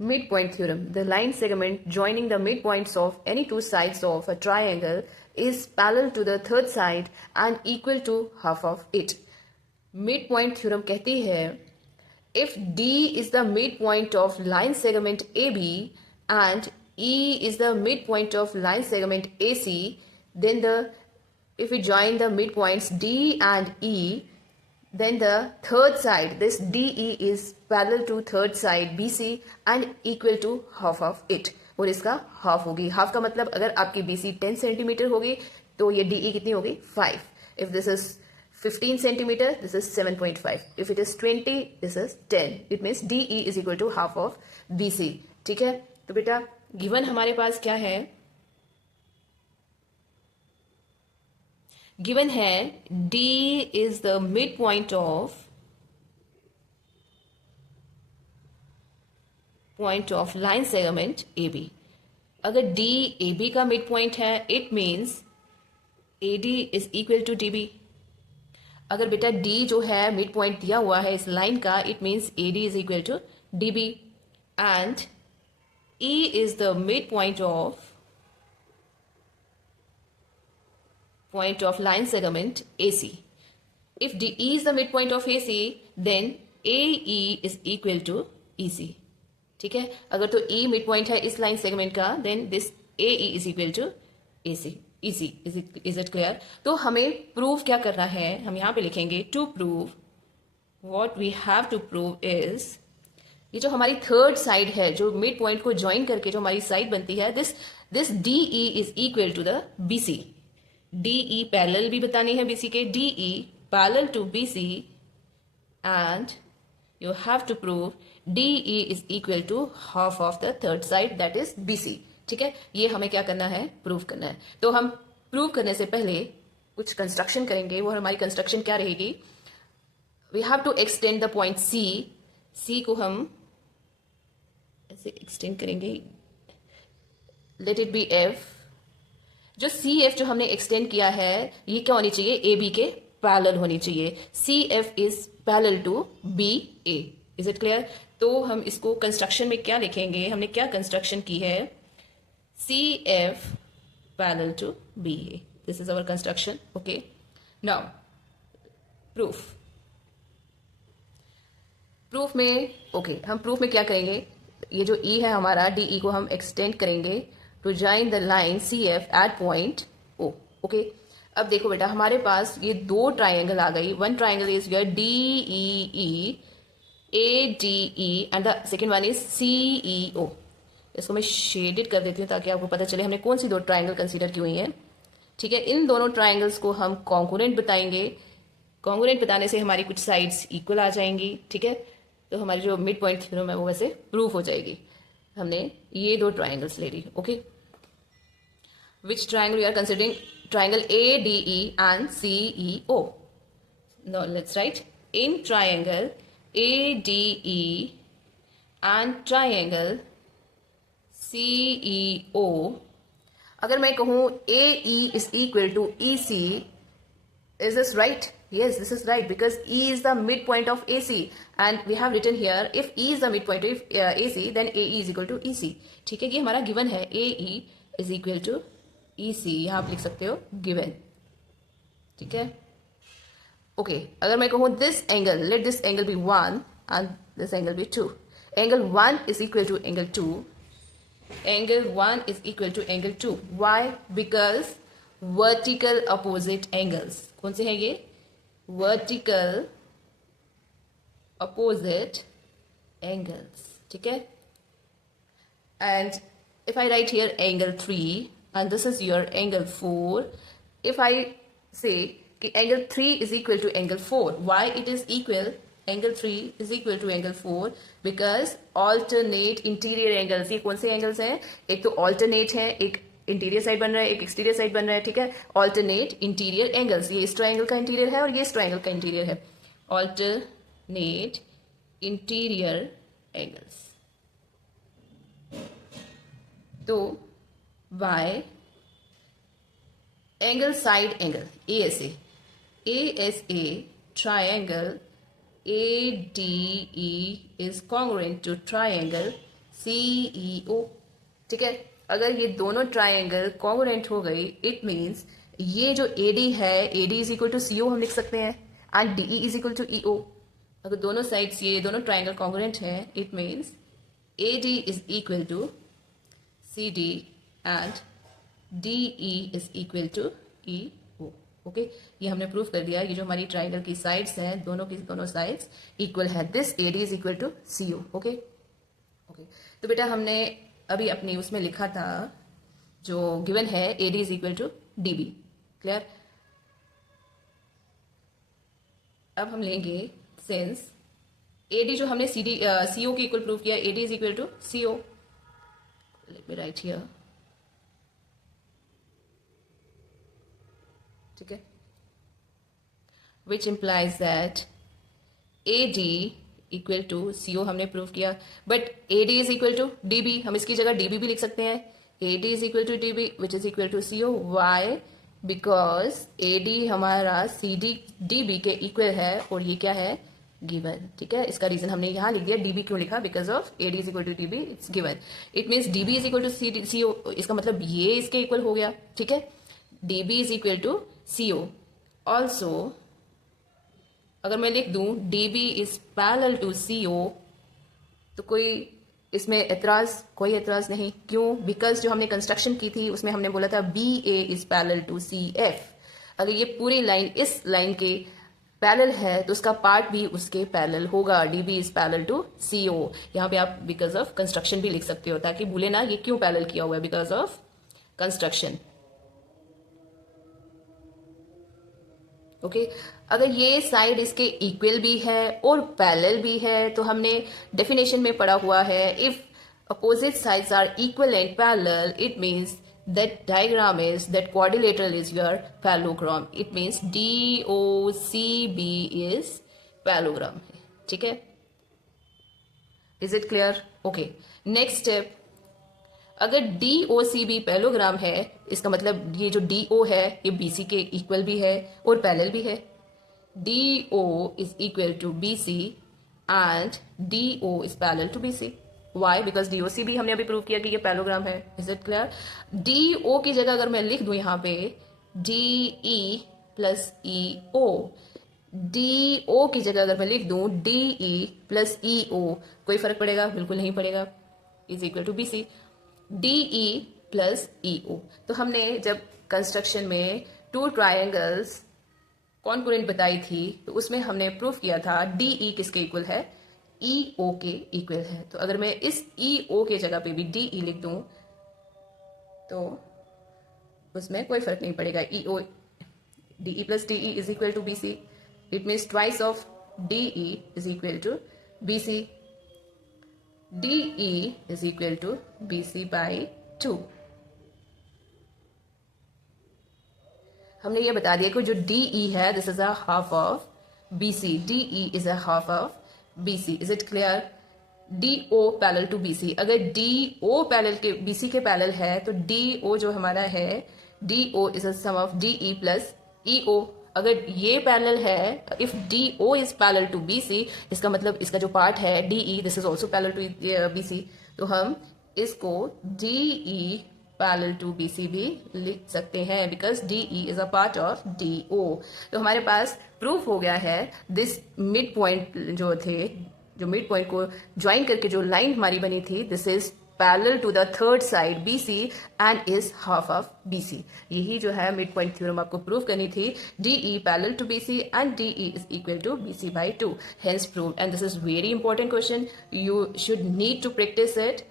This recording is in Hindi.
Midpoint theorem. The line segment joining the midpoints of any two sides of a triangle is parallel to the third side and equal to half of it. Midpoint theorem कहती है if D is the midpoint of line segment AB and E is the midpoint of line segment AC, then if we join the midpoints D and E, then the third side, this DE is parallel to third side BC and equal to half of it. और इसका हाफ होगी. हाफ का मतलब अगर आपकी BC 10 सेंटीमीटर होगी तो ये DE कितनी होगी 5. If this is 15 centimeter, this is 7.5. If it is 20, this is 10. It means DE is equal to half of BC. ठीक है, तो बेटा गिवन हमारे पास क्या है? गिवन है D is the midpoint of line segment AB. अगर D AB का midpoint है, it means AD is equal to DB. अगर बेटा D जो है midpoint दिया हुआ है इस लाइन का, it means AD is equal to DB. And E is the midpoint of line segment AC. If DE is the midpoint of AC, then AE is equal to EC. ठीक है, अगर तो E midpoint है इस line segment का, then this AE is equal to AC. EC. Is it clear? तो हमें prove क्या करना है? हम यहाँ पे लिखेंगे to prove. What we have to prove is ये जो हमारी थर्ड साइड है, जो मिड पॉइंट को ज्वाइन करके जो हमारी साइड बनती है, this DE is equal to the BC. DE parallel भी बतानी है BC के. DE parallel to BC and you have to prove DE is equal to half of the third side, that is BC. ठीक है, ये हमें क्या करना है? प्रूव करना है. तो हम प्रूव करने से पहले कुछ कंस्ट्रक्शन करेंगे. वो हमारी कंस्ट्रक्शन क्या रहेगी? We have to extend the point C को हम ऐसे एक्सटेंड करेंगे. Let it be F. जो CF जो हमने एक्सटेंड किया है, ये क्या होनी चाहिए? AB के पैरेलल होनी चाहिए. CF is parallel to BA. Is it clear? तो हम इसको कंस्ट्रक्शन में क्या लिखेंगे? हमने क्या कंस्ट्रक्शन की है? CF parallel to BA. This is our construction. Okay, now proof. Proof में हम प्रूफ में क्या करेंगे? ये जो E है हमारा, DE को हम एक्सटेंड करेंगे to join the line CF at point O. Okay, अब देखो बेटा हमारे पास ये दो ट्राइंगल आ गई. One triangle is your DEE ADE and the second one is CEO. इसको मैं शेडेड कर देती हूँ ताकि आपको पता चले हमने कौन सी दो ट्राइंगल कंसीडर की हुई है. ठीक है, इन दोनों ट्राइंगल्स को हम कॉन्ग्रुएंट बताएंगे. कॉन्ग्रुएंट बताने से हमारी कुछ साइड्स इक्वल आ जाएंगी. ठीक है, तो हमारी जो मिड पॉइंट थ्योरम है वो वैसे प्रूफ हो जाएगी. हमने ये दो ट्राइंगल्स ले ली. Okay, which triangle we are considering? Triangle ADE and CEO. Now let's write in triangle ADE and triangle CEO. अगर मैं कहूं AE is equal to EC, is this right? Yes, this is right because E is the midpoint of AC and we have written here if E is the midpoint of AC then AE is equal to EC. ठीक है, ये हमारा गिवन है. AE is equal to EC. यहाँ आप लिख सकते हो गिवन. ठीक है, ओके. अगर मैं कहूँ this angle, let this angle be 1 and this angle be 2. Angle 1 is equal to angle 2. Angle 1 is equal to angle 2. Why? Because vertical opposite angles. कौन से हैं ये? Vertical opposite angles. ठीक है, and if I write here angle 3 and this is your angle 4. If I say कि angle 3 is equal to angle 4, why it is equal? Angle 3 is equal to angle 4 because alternate interior angles. ये कौन से एंगल्स हैं? एक तो ऑल्टरनेट है, एक इंटीरियर साइड बन रहा है, एक एक्सटीरियर साइड बन रहा है. ठीक है, ऑल्टरनेट इंटीरियर एंगल्स. ये इस ट्राइंगल का इंटीरियर है और ये इस ट्राइंगल का इंटीरियर है. Alternate interior angles. तो by angle side angle ASA triangle ADE is congruent to triangle CEO, ठीक है। अगर ये दोनों ट्राइंगल कॉन्ग्रुएंट हो गई, इट मीन्स ये जो AD है, AD is equal to CO हम लिख सकते हैं, and DE is equal to EO। अगर दोनों साइड्स ये दोनों ट्राइंगल कॉन्ग्रुएंट हैं, it means AD is equal to CD and DE is equal to EO। Okay, ये हमने प्रूव कर दिया। ये जो हमारी ट्राइंगल की साइड्स हैं, दोनों की दोनों साइड्स इक्वल है। This AD is equal to CO। Okay okay, तो बेटा हमने अभी अपनी उसमें लिखा था जो गिवन है AD is equal to DB। Clear? अब हम लेंगे सिंस AD जो हमने CO के इक्वल प्रूव किया, AD is equal to CO। Let me write here, ठीक है, which implies that AD equal to CO हमने प्रूव किया, but AD is equal to DB, हम इसकी जगह DB भी लिख सकते हैं। AD is equal to DB which is equal to CO। Why? Because AD हमारा DB के इक्वल है और ये क्या है, गिवन। ठीक है, इसका रीजन हमने यहाँ लिख दिया। DB क्यों लिखा? Because of AD is equal to DB, it's given. It means DB is equal to CO, इसका मतलब ये इसके इक्वल हो गया। ठीक है, DB is equal to CO। Also अगर मैं लिख दूं DB is parallel to CO, तो कोई इसमें एतराज? कोई एतराज नहीं। क्यों? बिकॉज जो हमने कंस्ट्रक्शन की थी उसमें हमने बोला था BA is parallel to CF। अगर ये पूरी लाइन इस लाइन के पैरेलल है तो उसका पार्ट भी उसके पैरेलल होगा। DB is parallel to CO। यहाँ पे आप बिकॉज ऑफ कंस्ट्रक्शन भी लिख सकते हो ताकि भूले ना ये क्यों पैरेलल किया हुआ है, बिकॉज ऑफ कंस्ट्रक्शन। ओके, अगर ये साइड इसके इक्वल भी है और पैरेलल भी है तो हमने डेफिनेशन में पढ़ा हुआ है, if opposite sides are equal and parallel, it means that diagram is that quadrilateral is your parallelogram. It means DOCB is parallelogram. ठीक है, is it clear? Okay, next step, अगर DOCB पैरेललोग्राम है, इसका मतलब ये जो DO है ये BC के इक्वल भी है और पैरेलल भी है। DO is equal to BC and DO is parallel to BC. Why? Because DOC भी हमने अभी प्रूव किया कि ये पैरेललोग्राम है। Is it clear? DO की जगह अगर मैं लिख दूं यहाँ पे DE प्लस EO, DO की जगह अगर मैं लिख दूं DE प्लस EO, कोई फर्क पड़ेगा? बिल्कुल नहीं पड़ेगा। Is equal to BC, DE plus EO। तो हमने जब कंस्ट्रक्शन में टू ट्राइंगल्स कॉन्ग्रुएंट बताई थी तो उसमें हमने प्रूफ किया था DE किसके इक्वल है, EO के इक्वल है। तो अगर मैं इस EO के जगह पे भी DE लिख दूं तो उसमें कोई फर्क नहीं पड़ेगा। EO DE plus DE is equal to BC। It means twice of DE is equal to BC। DE is equal to BC by 2। हमने ये बता दिया कि जो DE है this is a half of BC। DE is a half of BC। Is it clear? DO parallel to BC, अगर DO पैरेलल के BC के पैरेलल है तो DO जो हमारा है DO is a some of DE plus EO। अगर ये पैरेलल है, if DO is parallel to BC, इसका मतलब इसका जो पार्ट है DE this is also parallel to BC, तो हम इसको DE पैरेलल टू BC भी लिख सकते हैं because DE is a part of DO। तो हमारे पास प्रूफ हो गया है दिस मिड पॉइंट जो थे, जो मिड पॉइंट को ज्वाइन करके जो लाइन हमारी बनी थी, this is parallel to the third side BC and is half of BC। यही जो है मिड पॉइंट थ्योरम आपको प्रूव करनी थी। DE parallel to BC and DE is equal to BC by 2, hence proved. And this is very important question, you should need to practise it.